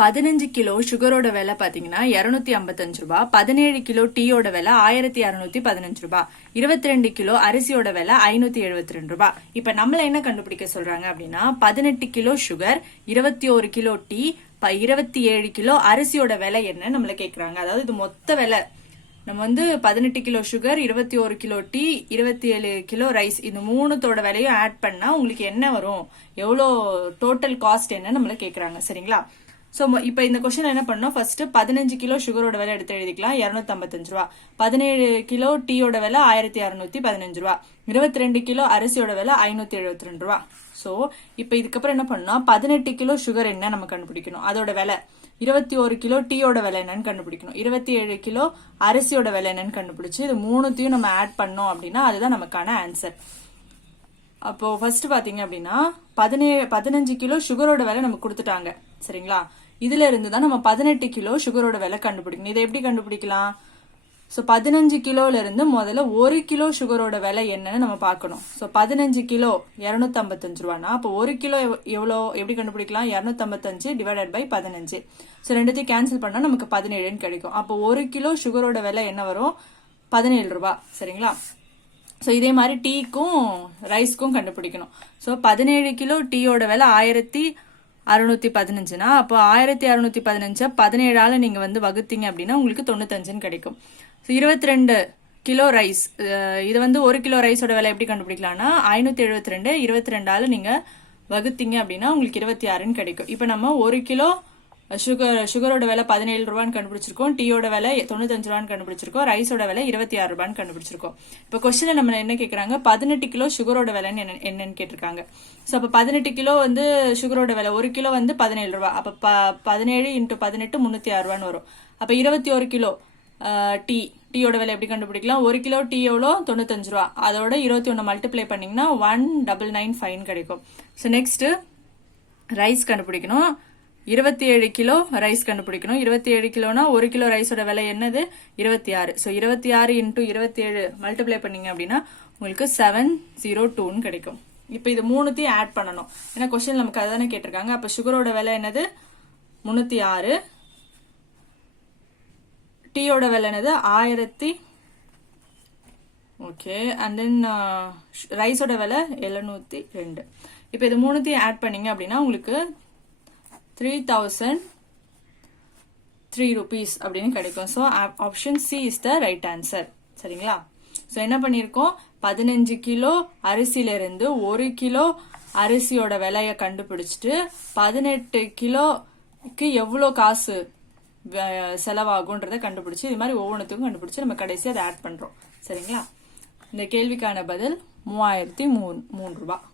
15 kilo சுகரோட விலை பாத்தீங்கன்னா 255 ரூபாய். 17 கிலோ டீயோட விலை 1615 ரூபாய். 22 கிலோ அரிசியோட விலை 572 ரூபாய். இப்ப நம்மள என்ன கண்டுபிடிக்க சொல்றாங்க அப்படின்னா 18 kilo sugar, 21 kilo tea, 27 kilo அரிசியோட விலை என்ன நம்மள கேக்குறாங்க. அதாவது இது மொத்த விலை. நம்ம 18 kilo sugar, 21 kilo tea, 27 kilo rice, இந்த மூணுத்தோட விலையும் ஆட் பண்ணா உங்களுக்கு என்ன வரும், எவ்வளோ டோட்டல் காஸ்ட் என்ன நம்மள கேக்குறாங்க. சரிங்களா? சோ இப்ப இந்த கொஸ்டின் என்ன பண்ணோம், ஃபர்ஸ்ட் 15 கிலோ சுகரோட விலை எடுத்து எழுதிக்கலாம், 255 ரூபா. 17 கிலோ டீயோட விலை 1615 ரூபா. 22 கிலோ அரிசியோட விலை 572 ரூபா. சோ இப்ப இதுக்கப்புறம் என்ன பண்ணோம், 18 கிலோ சுகர் என்ன நம்ம கண்டுபிடிக்கணும், அதோட விலை. 21 கிலோ டீயோட விலை என்னன்னு கண்டுபிடிக்கணும். 27 கிலோ அரிசியோட விலை என்னன்னு கண்டுபிடிச்சு இது மூணுத்தையும் நம்ம ஆட் பண்ணோம் அப்படின்னா அதுதான் நமக்கான ஆன்சர். அப்போ ஃபர்ஸ்ட் பாத்தீங்க அப்படின்னா 15 கிலோ சுகரோட விலை நமக்கு கொடுத்துட்டாங்க. சரிங்களா? இதுல இருந்து தான் நம்ம 18 கிலோ சுகரோட விலை கண்டுபிடிக்கணும். இதை எப்படி கண்டுபிடிக்கலாம்? சோ 15 கிலோல இருந்து முதல்ல 1 கிலோ சுகரோட விலை என்னன்னு நம்ம பார்க்கணும். சோ 15 கிலோ 255 ரூபானா அப்போ 1 கிலோ எவ்வளோ எப்படி கண்டுபிடிக்கலாம், 255 டிவைடட் பை 15. சோ ரெண்டுத்தையும் கேன்சல் பண்ணா நமக்கு 17 கிடைக்கும். அப்போ 1 கிலோ சுகரோட விலை என்ன வரும், 17 ரூபாய். சரிங்களா? சோ இதே மாதிரி டீக்கும் ரைஸ்க்கும் கண்டுபிடிக்கணும். சோ 17 கிலோ டீயோட விலை 1615னா அப்போ 1615 17ஆல நீங்க வகுத்தீங்க அப்படின்னா உங்களுக்கு 95 கிடைக்கும். 22 கிலோ ரைஸ், இது 1 கிலோ ரைஸோட விலை எப்படி கண்டுபிடிக்கலாம்னா 572 22ஆல நீங்க வகுத்தீங்க அப்படின்னா உங்களுக்கு 26 கிடைக்கும். இப்ப நம்ம 1 கிலோ சுகரோட விலை 17 ரூபான்னு கண்டுபிடிச்சிருக்கோம், டீயோட விலை 95 ரூபான்னு கண்டுபிடிச்சிருக்கோம், ரைஸோட விலை 26 ரூபான்னு கண்டுபிடிச்சிருக்கோம். இப்ப கொஸ்டின்ல நம்ம என்ன கேக்குறாங்க, 18 கிலோ சுகரோட விலைன்னு என்னன்னு கேட்டிருக்காங்க. சோ அப்ப 18 கிலோ சுகரோட விலை 1 கிலோ 17 ரூபாய். அப்ப 17 × 18 306 ரூபான்னு வரும். அப்ப 21 கிலோ டீயோட விலை எப்படி கண்டுபிடிக்கலாம், 1 கிலோ டீ எவ்வளோ 95 ரூபா, அதோட 21 மல்டிப்ளை பண்ணீங்கன்னா 1995 கிடைக்கும். சோ நெக்ஸ்ட் ரைஸ் கண்டுபிடிக்கணும். 27 கிலோ ரைஸ் கண்டுபிடிக்கணும். 27 கிலோனா 1 கிலோ ரைஸோட விலை என்னது 26. சோ 26 × 27 மல்டிப்ளை பண்ணீங்க அப்படின்னா உங்களுக்கு 702 கிடைக்கும். இப்ப இது மூணுத்தையும் ஆட் பண்ணணும். ஏன்னா கொஸ்டின் நமக்கு அதுதானே கேட்டிருக்காங்க. அப்ப சுகரோட விலை என்னது 306, டீயோட விலை என்னது 1000, ஓகே, அண்ட் தென் ரைஸோட விலை 702. இப்ப இது மூணுத்தையும் ஆட் பண்ணீங்க அப்படின்னா உங்களுக்கு 3003 rupees அப்படின்னு கிடைக்கும். So option C is the right answer. சரிங்களா? ஸோ என்ன பண்ணியிருக்கோம், 15 கிலோ அரிசியில இருந்து 1 கிலோ அரிசியோட விலையை கண்டுபிடிச்சிட்டு 18 கிலோக்கு எவ்வளோ காசு செலவாகும்ன்றதை கண்டுபிடிச்சு இது மாதிரி ஒவ்வொன்றுத்துக்கும் கண்டுபிடிச்சு நம்ம கடைசி அதை ஆட் பண்றோம். சரிங்களா? இந்த கேள்விக்கான பதில் 3003 ரூபாய்.